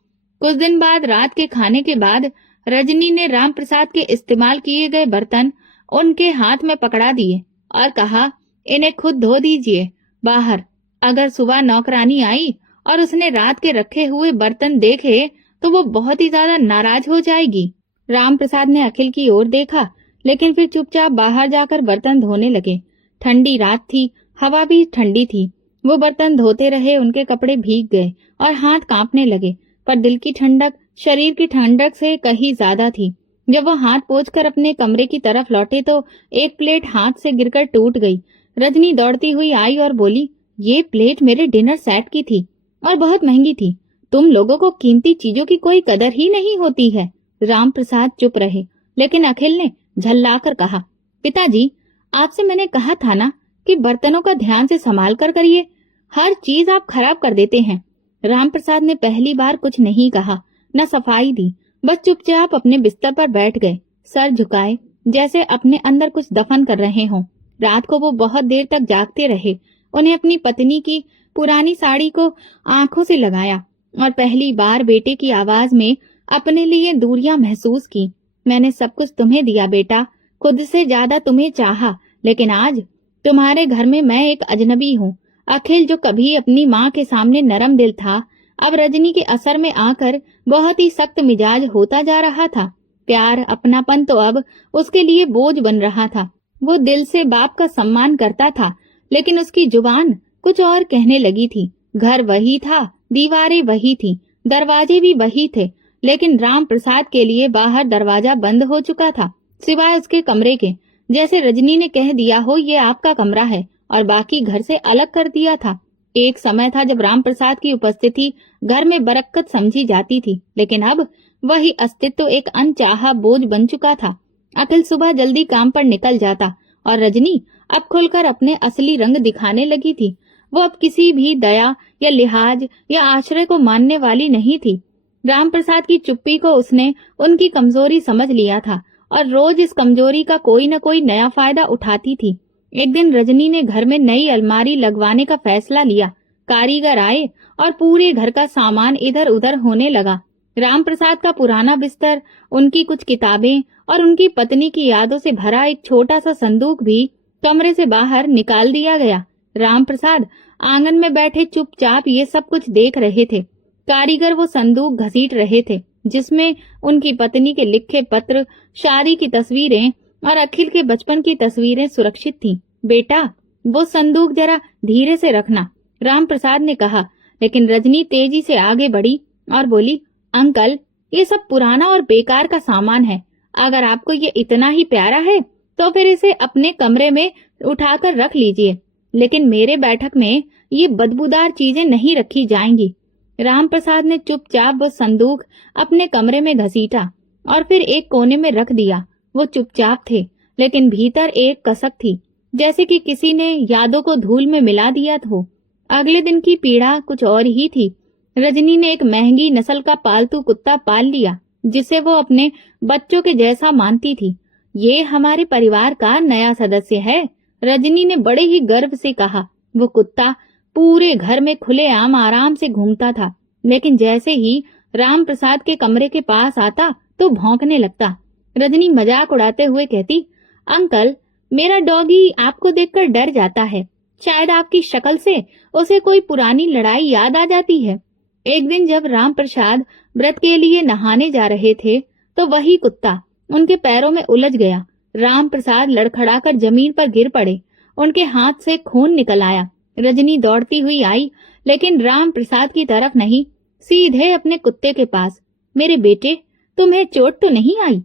कुछ दिन बाद रात के खाने के बाद रजनी ने राम प्रसाद के इस्तेमाल किए गए बर्तन उनके हाथ में पकड़ा दिए और कहा, इन्हें खुद धो दीजिए बाहर। अगर सुबह नौकरानी आई और उसने रात के रखे हुए बर्तन देखे तो वो बहुत ही ज्यादा नाराज हो जाएगी। राम प्रसाद ने अखिल की ओर देखा, लेकिन फिर चुपचाप बाहर जाकर बर्तन धोने लगे। ठंडी रात थी, हवा भी ठंडी थी। वो बर्तन धोते रहे, उनके कपड़े भीग गए और हाथ कांपने लगे, पर दिल की ठंडक शरीर की ठंडक से कहीं ज्यादा थी। जब वो हाथ पोंछकर अपने कमरे की तरफ लौटे तो एक प्लेट हाथ से गिरकर टूट गई। रजनी दौड़ती हुई आई और बोली, ये प्लेट मेरे डिनर सेट की थी और बहुत महंगी थी। तुम लोगों को कीमती चीजों की कोई कदर ही नहीं होती है। राम प्रसाद चुप रहे, लेकिन अखिल ने झल्लाकर कहा, पिताजी आपसे मैंने कहा था ना कि बर्तनों का ध्यान से संभाल कर करिए, हर चीज आप खराब कर देते हैं। राम प्रसाद ने पहली बार कुछ नहीं कहा, न सफाई दी, बस चुपचाप अपने बिस्तर पर बैठ गए, सर झुकाए, जैसे अपने अंदर कुछ दफन कर रहे हों। रात को वो बहुत देर तक जागते रहे। उन्हें अपनी पत्नी की पुरानी साड़ी को आंखों से लगाया और पहली बार बेटे की आवाज में अपने लिए दूरियां महसूस की। मैंने सब कुछ तुम्हें दिया बेटा, खुद से ज्यादा तुम्हें चाहा, लेकिन आज तुम्हारे घर में मैं एक अजनबी हूँ। अखिल जो कभी अपनी माँ के सामने नरम दिल था, अब रजनी के असर में आकर बहुत ही सख्त मिजाज होता जा रहा था। प्यार, अपनापन तो अब उसके लिए बोझ बन रहा था। वो दिल से बाप का सम्मान करता था, लेकिन उसकी जुबान कुछ और कहने लगी थी। घर वही था, दीवारें वही थी, दरवाजे भी वही थे, लेकिन राम प्रसाद के लिए बाहर दरवाजा बंद हो चुका था, सिवाय उसके कमरे के। जैसे रजनी ने कह दिया हो ये आपका कमरा है और बाकी घर से अलग कर दिया था। एक समय था जब राम प्रसाद की उपस्थिति घर में बरकत समझी जाती थी, लेकिन अब वही अस्तित्व एक अनचाहा बोझ बन चुका था। अखिल सुबह जल्दी काम पर निकल जाता और रजनी अब खुलकर अपने असली रंग दिखाने लगी थी। वो अब किसी भी दया या लिहाज या आश्रय को मानने वाली नहीं थी। राम प्रसाद की चुप्पी को उसने उनकी कमजोरी समझ लिया था और रोज इस कमजोरी का कोई न कोई नया फायदा उठाती थी। एक दिन रजनी ने घर में नई अलमारी लगवाने का फैसला लिया। कारीगर आए और पूरे घर का सामान इधर उधर होने लगा। राम प्रसाद का पुराना बिस्तर, उनकी कुछ किताबें और उनकी पत्नी की यादों से भरा एक छोटा सा संदूक भी कमरे से बाहर निकाल दिया गया। राम प्रसाद आंगन में बैठे चुपचाप ये सब कुछ देख रहे थे। कारीगर वो संदूक घसीट रहे थे जिसमें उनकी पत्नी के लिखे पत्र, शादी की तस्वीरें और अखिल के बचपन की तस्वीरें सुरक्षित थीं। बेटा वो संदूक जरा धीरे से रखना, राम प्रसाद ने कहा, लेकिन रजनी तेजी से आगे बढ़ी और बोली, अंकल ये सब पुराना और बेकार का सामान है। अगर आपको ये इतना ही प्यारा है तो फिर इसे अपने कमरे में उठाकर रख लीजिए, लेकिन मेरे बैठक में ये बदबूदार चीजें नहीं रखी जाएंगी। राम प्रसाद ने चुपचाप वो संदूक अपने कमरे में घसीटा और फिर एक कोने में रख दिया। वो चुपचाप थे, लेकिन भीतर एक कसक थी, जैसे कि किसी ने यादों को धूल में मिला दिया हो। अगले दिन की पीड़ा कुछ और ही थी। रजनी ने एक महंगी नस्ल का पालतू कुत्ता पाल लिया जिसे वो अपने बच्चों के जैसा मानती थी। ये हमारे परिवार का नया सदस्य है, रजनी ने बड़े ही गर्व से कहा। वो कुत्ता पूरे घर में खुलेआम आराम से घूमता था, लेकिन जैसे ही राम प्रसाद के कमरे के पास आता तो भौंकने लगता। रजनी मजाक उड़ाते हुए कहती, अंकल, मेरा डॉगी आपको देखकर डर जाता है। शायद आपकी शक्ल से उसे कोई पुरानी लड़ाई याद आ जाती है। एक दिन जब राम प्रसाद व्रत के लिए नहाने जा रहे थे तो वही कुत्ता उनके पैरों में उलझ गया। राम प्रसाद लड़खड़ाकर जमीन पर गिर पड़े। उनके हाथ से खून निकल आया। रजनी दौड़ती हुई आई, लेकिन राम प्रसाद की तरफ नहीं, सीधे अपने कुत्ते के पास। मेरे बेटे, तुम्हें चोट तो नहीं आई?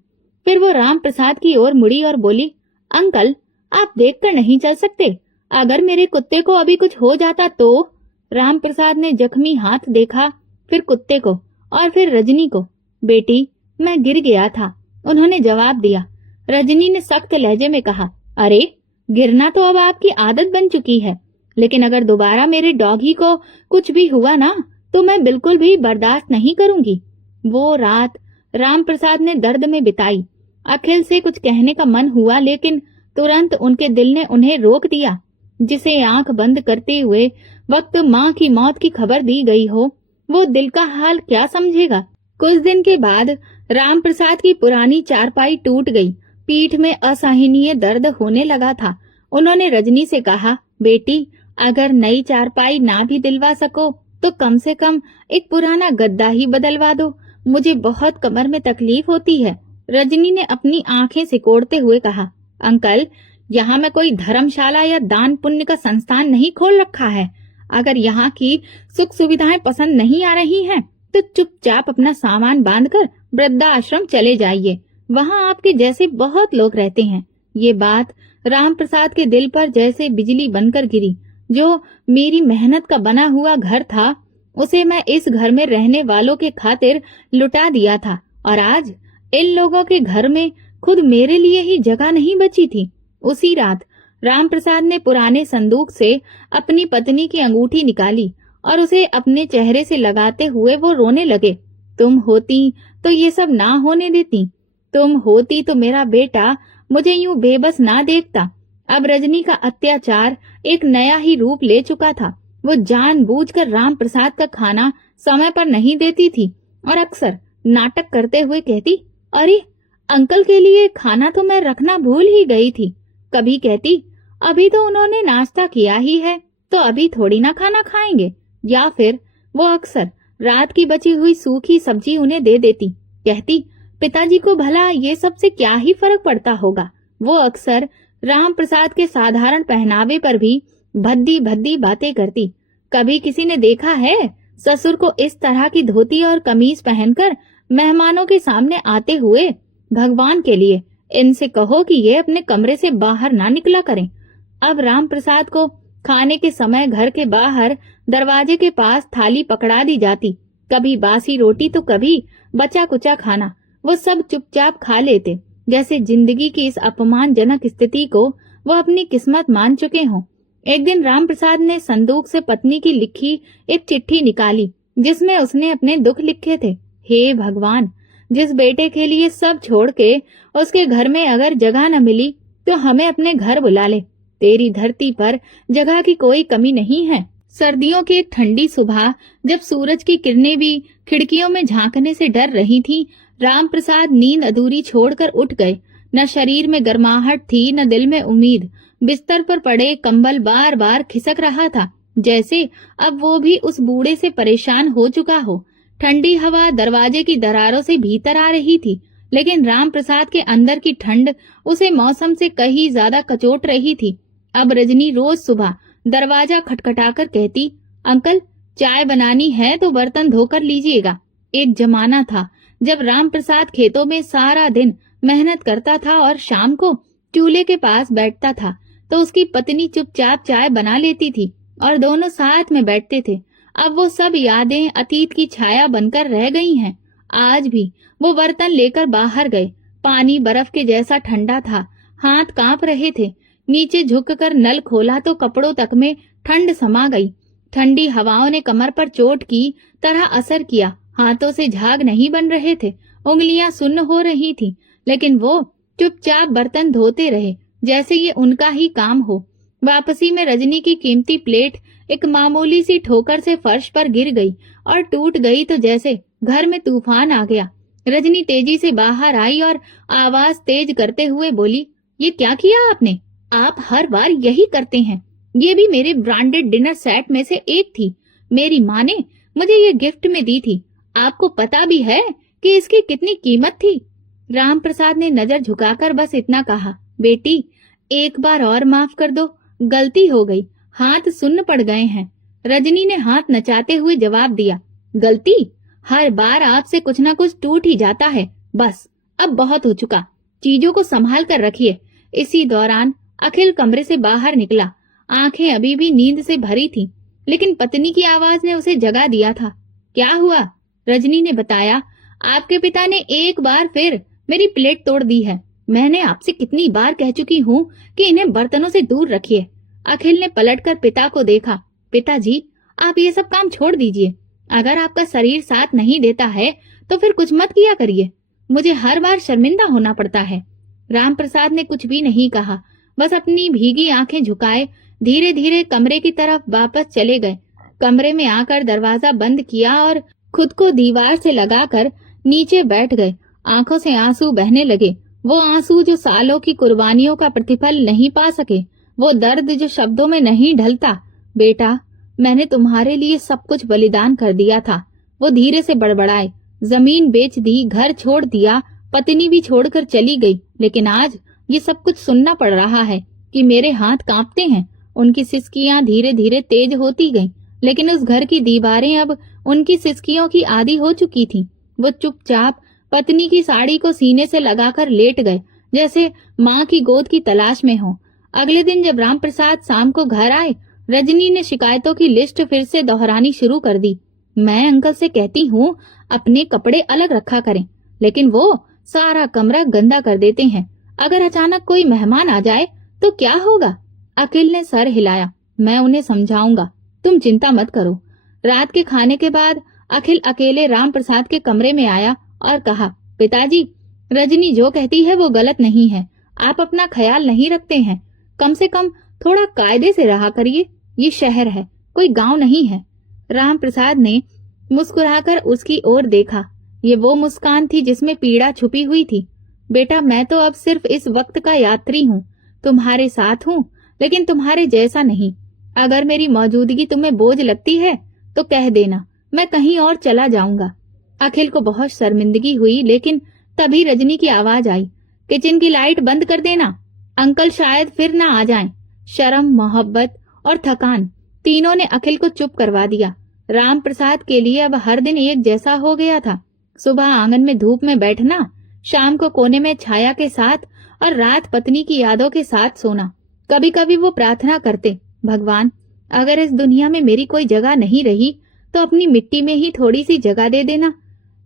फिर वो राम प्रसाद की ओर मुड़ी और बोली, अंकल, आप देखकर नहीं चल सकते? अगर मेरे कुत्ते को अभी कुछ हो जाता तो? राम प्रसाद ने जख्मी हाथ देखा, फिर कुत्ते को और फिर रजनी को। बेटी, मैं गिर गया था, उन्होंने जवाब दिया। रजनी ने सख्त लहजे में कहा, अरे, गिरना तो अब आपकी आदत बन चुकी है, लेकिन अगर दोबारा मेरे डॉगी को कुछ भी हुआ ना तो मैं बिल्कुल भी बर्दाश्त नहीं करूंगी। वो रात राम प्रसाद ने दर्द में बिताई। अखिल से कुछ कहने का मन हुआ, लेकिन तुरंत उनके दिल ने उन्हें रोक दिया। जिसे आंख बंद करते हुए वक्त माँ की मौत की खबर दी गई हो, वो दिल का हाल क्या समझेगा। कुछ दिन के बाद राम प्रसाद की पुरानी चारपाई टूट गई। पीठ में असहनीय दर्द होने लगा था। उन्होंने रजनी से कहा, बेटी, अगर नई चारपाई ना भी दिलवा सको तो कम से कम एक पुराना गद्दा ही बदलवा दो, मुझे बहुत कमर में तकलीफ होती है। रजनी ने अपनी आंखें सिकोड़ते हुए कहा, अंकल, यहाँ मैं कोई धर्मशाला या दान पुण्य का संस्थान नहीं खोल रखा है। अगर यहाँ की सुख सुविधाएं पसंद नहीं आ रही हैं, तो चुपचाप अपना सामान बांधकर वृद्धाश्रम चले जाइए। वहाँ आपके जैसे बहुत लोग रहते हैं। ये बात राम प्रसाद के दिल पर जैसे बिजली बनकर गिरी। जो मेरी मेहनत का बना हुआ घर था, उसे मैं इस घर में रहने वालों के खातिर लुटा दिया था, और आज इन लोगों के घर में खुद मेरे लिए ही जगह नहीं बची थी। उसी रात राम प्रसाद ने पुराने संदूक से अपनी पत्नी की अंगूठी निकाली और उसे अपने चेहरे से लगाते हुए वो रोने लगे। तुम होती तो ये सब ना होने देती। तुम होती तो मेरा बेटा मुझे यूं बेबस ना देखता। अब रजनी का अत्याचार एक नया ही रूप ले चुका था। वो जानबूझकर राम प्रसाद का खाना समय पर नहीं देती थी और अक्सर नाटक करते हुए कहती, अरे, अंकल के लिए खाना तो मैं रखना भूल ही गई थी। कभी कहती, अभी तो उन्होंने नाश्ता किया ही है, तो अभी थोड़ी ना खाना खाएंगे। या फिर वो अक्सर रात की बची हुई सूखी सब्जी उन्हें दे देती। कहती, पिताजी को भला ये सब से क्या ही फर्क पड़ता होगा। वो अक्सर राम प्रसाद के साधारण पहनावे पर भी भद्दी भद्दी बातें करती। कभी किसी ने देखा है ससुर को इस तरह की धोती और कमीज पहनकर मेहमानों के सामने आते हुए? भगवान के लिए इनसे कहो कि ये अपने कमरे से बाहर ना निकला करें। अब राम प्रसाद को खाने के समय घर के बाहर दरवाजे के पास थाली पकड़ा दी जाती। कभी बासी रोटी तो कभी बचा कुचा खाना। वो सब चुपचाप खा लेते, जैसे जिंदगी की इस अपमानजनक स्थिति को वो अपनी किस्मत मान चुके हों। एक दिन राम प्रसाद ने संदूक से पत्नी की लिखी एक चिट्ठी निकाली, जिसमें उसने अपने दुख लिखे थे। हे भगवान, जिस बेटे के लिए सब छोड़ के उसके घर में अगर जगह न मिली तो हमें अपने घर बुला ले। तेरी धरती पर जगह की कोई कमी नहीं है। सर्दियों की एक ठंडी सुबह, जब सूरज की किरणें भी खिड़कियों में झांकने से डर रही थी, राम प्रसाद नींद अधूरी छोड़कर उठ गए। न शरीर में गर्माहट थी, न दिल में उम्मीद। बिस्तर पर पड़े कंबल बार बार खिसक रहा था, जैसे अब वो भी उस बूढ़े से परेशान हो चुका हो। ठंडी हवा दरवाजे की दरारों से भीतर आ रही थी, लेकिन राम प्रसाद के अंदर की ठंड उसे मौसम से कहीं ज्यादा कचोट रही थी। अब रजनी रोज सुबह दरवाजा खटखटाकर कहती, अंकल, चाय बनानी है तो बर्तन धोकर लीजिएगा। एक जमाना था जब राम प्रसाद खेतों में सारा दिन मेहनत करता था और शाम को चूल्हे के पास बैठता था तो उसकी पत्नी चुपचाप चाय बना लेती थी और दोनों साथ में बैठते थे। अब वो सब यादें अतीत की छाया बनकर रह गई हैं। आज भी वो बर्तन लेकर बाहर गए। पानी बर्फ के जैसा ठंडा था, हाथ कांप रहे थे। नीचे झुककर नल खोला तो कपड़ों तक में ठंड समा गई। ठंडी हवाओं ने कमर पर चोट की तरह असर किया। हाथों से झाग नहीं बन रहे थे, उंगलियां सुन्न हो रही थी, लेकिन वो चुपचाप बर्तन धोते रहे, जैसे ये उनका ही काम हो। वापसी में रजनी की कीमती प्लेट एक मामूली सी ठोकर से फर्श पर गिर गई और टूट गई तो जैसे घर में तूफान आ गया। रजनी तेजी से बाहर आई और आवाज तेज करते हुए बोली, ये क्या किया आपने? आप हर बार यही करते हैं। ये भी मेरे ब्रांडेड डिनर सेट में से एक थी। मेरी माँ ने मुझे ये गिफ्ट में दी थी। आपको पता भी है कि इसकी कितनी कीमत थी? राम प्रसाद ने नजर झुकाकर बस इतना कहा, बेटी एक बार और माफ कर दो, गलती हो गई, हाथ सुन्न पड़ गए हैं। रजनी ने हाथ नचाते हुए जवाब दिया, गलती? हर बार आपसे कुछ ना कुछ टूट ही जाता है। बस अब बहुत हो चुका, चीजों को संभाल कर रखिए। इसी दौरान अखिल कमरे से बाहर निकला। आंखें अभी भी नींद से भरी थीं, लेकिन पत्नी की आवाज ने उसे जगा दिया था। क्या हुआ? रजनी ने बताया, आपके पिता ने एक बार फिर मेरी प्लेट तोड़ दी है। मैंने आपसे कितनी बार कह चुकी हूँ कि इन्हें बर्तनों से दूर रखिए। अखिल ने पलटकर पिता को देखा। पिताजी, आप ये सब काम छोड़ दीजिए। अगर आपका शरीर साथ नहीं देता है तो फिर कुछ मत किया करिए। मुझे हर बार शर्मिंदा होना पड़ता है। राम प्रसाद ने कुछ भी नहीं कहा, बस अपनी भीगी आंखें झुकाए धीरे धीरे कमरे की तरफ वापस चले गए। कमरे में आकर दरवाजा बंद किया और खुद को दीवार से लगाकर नीचे बैठ गए। आंखों से आंसू बहने लगे, वो आंसू जो सालों की कुर्बानियों का प्रतिफल नहीं पा सके, वो दर्द जो शब्दों में नहीं ढलता। बेटा, मैंने तुम्हारे लिए सब कुछ बलिदान कर दिया था। वो धीरे से बड़बड़ाए, जमीन बेच दी, घर छोड़ दिया, पत्नी भी छोड़कर चली गई, लेकिन आज ये सब कुछ सुनना पड़ रहा है कि मेरे हाथ कांपते हैं। उनकी सिसकियां धीरे धीरे तेज होती गईं, लेकिन उस घर की दीवारें अब उनकी सिसकियों की आदी हो चुकी थीं। वो चुपचाप पत्नी की साड़ी को सीने से लगाकर लेट गए, जैसे माँ की गोद की तलाश में हो। अगले दिन जब राम प्रसाद शाम को घर आए, रजनी ने शिकायतों की लिस्ट फिर से दोहरानी शुरू कर दी। मैं अंकल से कहती हूँ अपने कपड़े अलग रखा करें, लेकिन वो सारा कमरा गंदा कर देते हैं। अगर अचानक कोई मेहमान आ जाए तो क्या होगा? अखिल ने सर हिलाया। मैं उन्हें समझाऊंगा, तुम चिंता मत करो। रात के खाने के बाद अखिल अकेले राम प्रसाद के कमरे में आया और कहा, पिताजी, रजनी जो कहती है वो गलत नहीं है। आप अपना ख्याल नहीं रखते हैं। कम से कम थोड़ा कायदे से रहा करिए। ये शहर है, कोई गांव नहीं है। राम प्रसाद ने मुस्कुराकर उसकी ओर देखा। ये वो मुस्कान थी जिसमें पीड़ा छुपी हुई थी। बेटा, मैं तो अब सिर्फ इस वक्त का यात्री हूँ। तुम्हारे साथ हूँ, लेकिन तुम्हारे जैसा नहीं। अगर मेरी मौजूदगी तुम्हें बोझ लगती है तो कह देना, मैं कहीं और चला जाऊंगा। अखिल को बहुत शर्मिंदगी हुई, लेकिन तभी रजनी की आवाज आई, किचन की लाइट बंद कर देना, अंकल शायद फिर ना आ जाएं। शर्म, मोहब्बत और थकान तीनों ने अखिल को चुप करवा दिया। राम प्रसाद के लिए अब हर दिन एक जैसा हो गया था। सुबह आंगन में धूप में बैठना, शाम को कोने में छाया के साथ और रात पत्नी की यादों के साथ सोना। कभी कभी वो प्रार्थना करते, भगवान, अगर इस दुनिया में मेरी कोई जगह नहीं रही तो अपनी मिट्टी में ही थोड़ी सी जगह दे देना।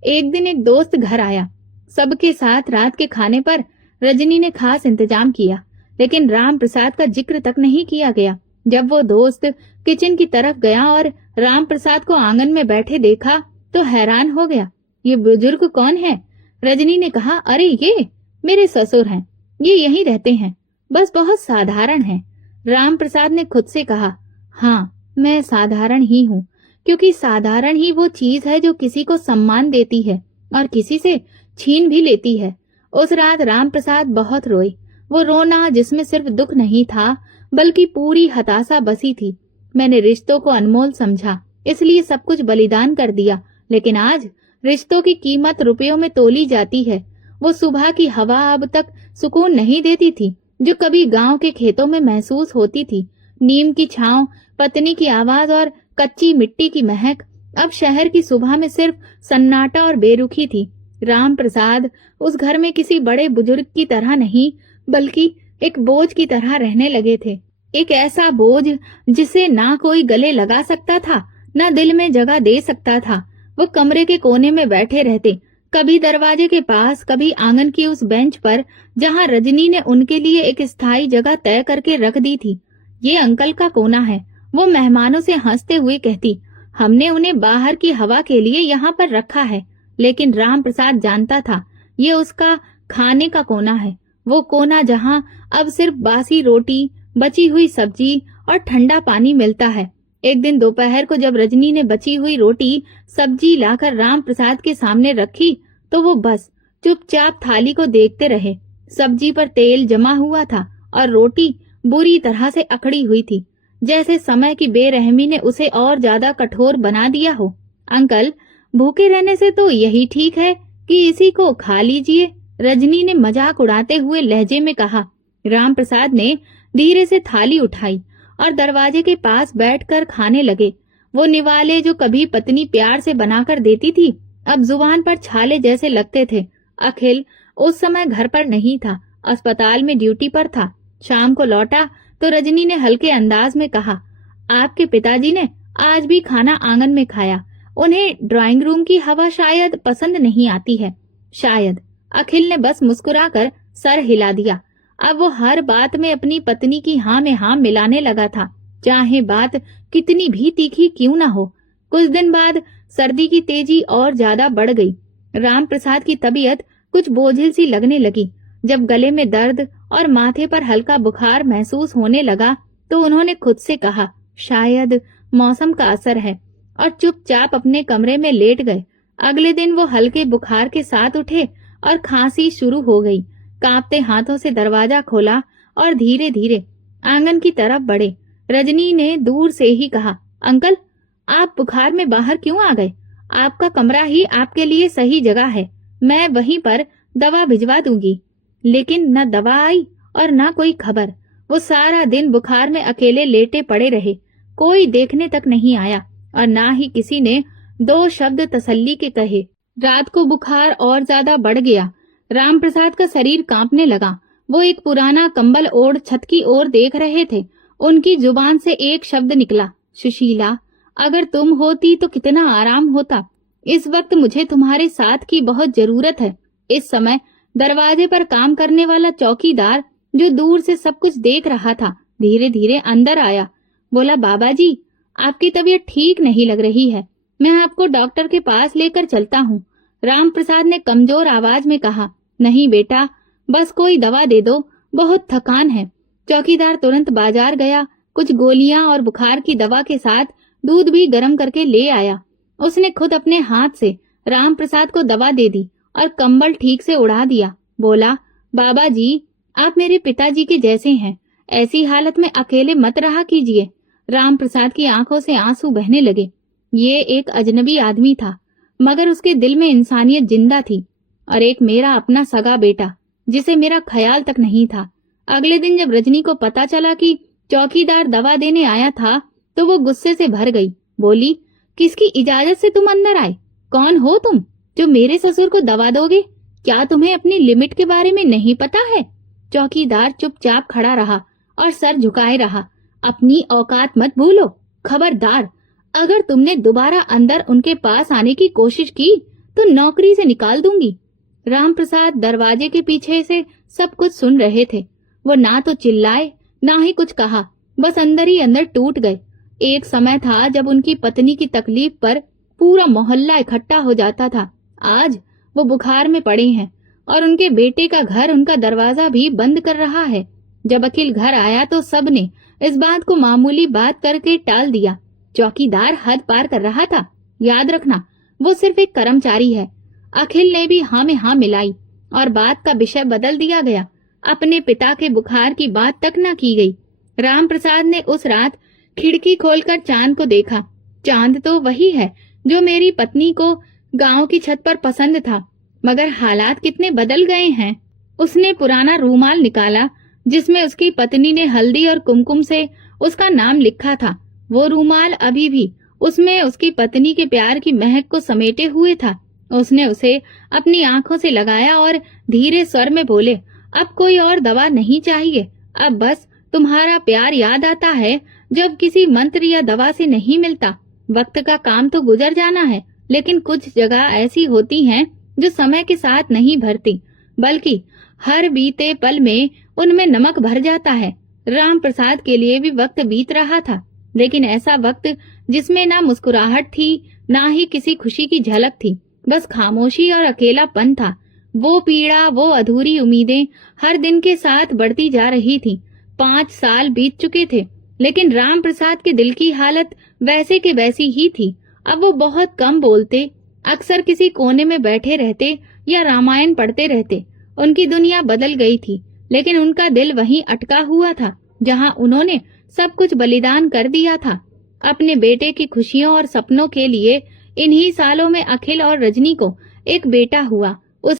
एक दिन एक दोस्त घर आया। सबके साथ रात के खाने पर रजनी ने खास इंतजाम किया, लेकिन राम प्रसाद का जिक्र तक नहीं किया गया। जब वो दोस्त किचन की तरफ गया और राम प्रसाद को आंगन में बैठे देखा तो हैरान हो गया। ये बुजुर्ग कौन है? रजनी ने कहा, अरे ये मेरे ससुर हैं, ये यहीं रहते हैं, बस बहुत साधारण हैं। राम प्रसाद ने खुद से कहा, हाँ, मैं साधारण ही हूँ, क्योंकि साधारण ही वो चीज है जो किसी को सम्मान देती है और किसी से छीन भी लेती है। उस रात राम प्रसाद बहुत रोए। वो रोना जिसमें सिर्फ दुख नहीं था, बल्कि पूरी हताशा बसी थी। मैंने रिश्तों को अनमोल समझा, इसलिए सब कुछ बलिदान कर दिया, लेकिन आज रिश्तों की कीमत रुपयों में तोली जाती है। वो सुबह की हवा अब तक सुकून नहीं देती थी जो कभी गांव के खेतों में महसूस होती थी। नीम की छांव, पत्नी की आवाज और कच्ची मिट्टी की महक। अब शहर की सुबह में सिर्फ सन्नाटा और बेरुखी थी। राम प्रसाद उस घर में किसी बड़े बुजुर्ग की तरह नहीं, बल्कि एक बोझ की तरह रहने लगे थे। एक ऐसा बोझ जिसे ना कोई गले लगा सकता था, ना दिल में जगह दे सकता था। वो कमरे के कोने में बैठे रहते, कभी दरवाजे के पास, कभी आंगन की उस बेंच पर जहां रजनी ने उनके लिए एक स्थायी जगह तय करके रख दी थी। ये अंकल का कोना है, वो मेहमानों से हंसते हुए कहती। हमने उन्हें बाहर की हवा के लिए यहाँ पर रखा है, लेकिन राम प्रसाद जानता था ये उसका खाने का कोना है। वो कोना जहाँ अब सिर्फ बासी रोटी, बची हुई सब्जी और ठंडा पानी मिलता है। एक दिन दोपहर को जब रजनी ने बची हुई रोटी सब्जी लाकर राम प्रसाद के सामने रखी तो वो बस चुपचाप थाली को देखते रहे। सब्जी पर तेल जमा हुआ था और रोटी बुरी तरह से अकड़ी हुई थी, जैसे समय की बेरहमी ने उसे और ज्यादा कठोर बना दिया हो। अंकल, भूखे रहने से तो यही ठीक है कि इसी को खा लीजिए, रजनी ने मजाक उड़ाते हुए लहजे में कहा। राम प्रसाद ने धीरे से थाली उठाई और दरवाजे के पास बैठकर खाने लगे। वो निवाले जो कभी पत्नी प्यार से बनाकर देती थी, अब जुबान पर छाले जैसे लगते थे। अखिल उस समय घर पर नहीं था, अस्पताल में ड्यूटी पर था। शाम को लौटा तो रजनी ने हल्के अंदाज में कहा, आपके पिताजी ने आज भी खाना आंगन में खाया। उन्हें ड्राइंग रूम की हवा शायद पसंद नहीं आती है। शायद। अखिल ने बस मुस्कुराकर सर हिला दिया। अब वो हर बात में अपनी पत्नी की हाँ में हाँ मिलाने लगा था, चाहे बात कितनी भी तीखी क्यों न हो। कुछ दिन बाद सर्दी की तेजी और ज्यादा बढ़ गई। राम प्रसाद की तबीयत कुछ बोझिल सी लगने लगी। जब गले में दर्द और माथे पर हल्का बुखार महसूस होने लगा तो उन्होंने खुद से कहा, शायद मौसम का असर है, और चुपचाप अपने कमरे में लेट गए। अगले दिन वो हल्के बुखार के साथ उठे और खांसी शुरू हो गई। कांपते हाथों से दरवाजा खोला और धीरे धीरे आंगन की तरफ बढ़े। रजनी ने दूर से ही कहा, अंकल, आप बुखार में बाहर क्यों आ गए? आपका कमरा ही आपके लिए सही जगह है, मैं वहीं पर दवा भिजवा दूंगी। लेकिन न दवा आई और न कोई खबर। वो सारा दिन बुखार में अकेले लेटे पड़े रहे। कोई देखने तक नहीं आया और ना ही किसी ने दो शब्द तसल्ली के कहे। रात को बुखार और ज्यादा बढ़ गया। राम प्रसाद का शरीर कांपने लगा। वो एक पुराना कंबल ओढ़ छत की ओर देख रहे थे। उनकी जुबान से एक शब्द निकला, सुशीला, अगर तुम होती तो कितना आराम होता। इस वक्त मुझे तुम्हारे साथ की बहुत जरूरत है। इस समय दरवाजे पर काम करने वाला चौकीदार, जो दूर से सब कुछ देख रहा था, धीरे धीरे अंदर आया। बोला, बाबा जी, आपकी तबीयत ठीक नहीं लग रही है, मैं आपको डॉक्टर के पास लेकर चलता हूँ। राम प्रसाद ने कमजोर आवाज में कहा, नहीं बेटा, बस कोई दवा दे दो, बहुत थकान है। चौकीदार तुरंत बाजार गया, कुछ गोलियां और बुखार की दवा के साथ दूध भी गर्म करके ले आया। उसने खुद अपने हाथ से राम प्रसाद को दवा दे दी और कंबल ठीक से उड़ा दिया। बोला, बाबा जी, आप मेरे पिताजी के जैसे हैं, ऐसी हालत में अकेले मत रहा कीजिए। राम प्रसाद की आंखों से आंसू बहने लगे। ये एक अजनबी आदमी था, मगर उसके दिल में इंसानियत जिंदा थी, और एक मेरा अपना सगा बेटा, जिसे मेरा ख्याल तक नहीं था। अगले दिन जब रजनी को पता चला कि चौकीदार दवा देने आया था तो वो गुस्से से भर गई। बोली, किसकी इजाजत से तुम अंदर आए? कौन हो तुम जो मेरे ससुर को दवा दोगे? क्या तुम्हें अपनी लिमिट के बारे में नहीं पता है? चौकीदार चुपचाप खड़ा रहा और सर झुकाए रहा। अपनी औकात मत भूलो, खबरदार, अगर तुमने दोबारा अंदर उनके पास आने की कोशिश की तो नौकरी से निकाल दूंगी। राम प्रसाद दरवाजे के पीछे से सब कुछ सुन रहे थे। वो ना तो चिल्लाए ना ही कुछ कहा, बस अंदर ही अंदर टूट गए। एक समय था जब उनकी पत्नी की तकलीफ पर पूरा मोहल्ला इकट्ठा हो जाता था। आज वो बुखार में पड़े हैं और उनके बेटे का घर उनका दरवाजा भी बंद कर रहा है। जब अखिल घर आया तो सबने इस बात को मामूली बात करके टाल दिया। चौकीदार हद पार कर रहा था, याद रखना, वो सिर्फ एक कर्मचारी है। अखिल ने भी हाँ में हाँ मिलाई और बात का विषय बदल दिया गया। अपने पिता के बुखार की बात तक न की गई। राम प्रसाद ने उस रात खिड़की खोलकर चांद को देखा। चांद तो वही है जो मेरी पत्नी को गांव की छत पर पसंद था, मगर हालात कितने बदल गए हैं। उसने पुराना रूमाल निकाला जिसमें उसकी पत्नी ने हल्दी और कुमकुम से उसका नाम लिखा था। वो रूमाल अभी भी उसमें उसकी पत्नी के प्यार की महक को समेटे हुए था। उसने उसे अपनी आंखों से लगाया और धीरे स्वर में बोले, अब कोई और दवा नहीं चाहिए, अब बस तुम्हारा प्यार याद आता है जब किसी मंत्र या दवा से नहीं मिलता। वक्त का काम तो गुजर जाना है, लेकिन कुछ जगह ऐसी होती हैं जो समय के साथ नहीं भरती, बल्कि हर बीते पल में उनमें नमक भर जाता है। राम प्रसाद के लिए भी वक्त बीत रहा था, लेकिन ऐसा वक्त जिसमें ना मुस्कुराहट थी, ना ही किसी खुशी की झलक थी, बस खामोशी और अकेलापन था। वो पीड़ा, वो अधूरी उम्मीदें हर दिन के साथ बढ़ती जा रही थी। 5 साल बीत चुके थे, लेकिन राम प्रसाद के दिल की हालत वैसे के वैसी ही थी। अब वो बहुत कम बोलते, अक्सर किसी कोने में बैठे रहते या रामायण पढ़ते रहते। उनकी दुनिया बदल गई थी, लेकिन उनका दिल वहीं अटका हुआ था जहां उन्होंने सब कुछ बलिदान कर दिया था। अपने बेटे की खुशियों और सपनों के लिए इन्हीं सालों में अखिल और रजनी को एक बेटा हुआ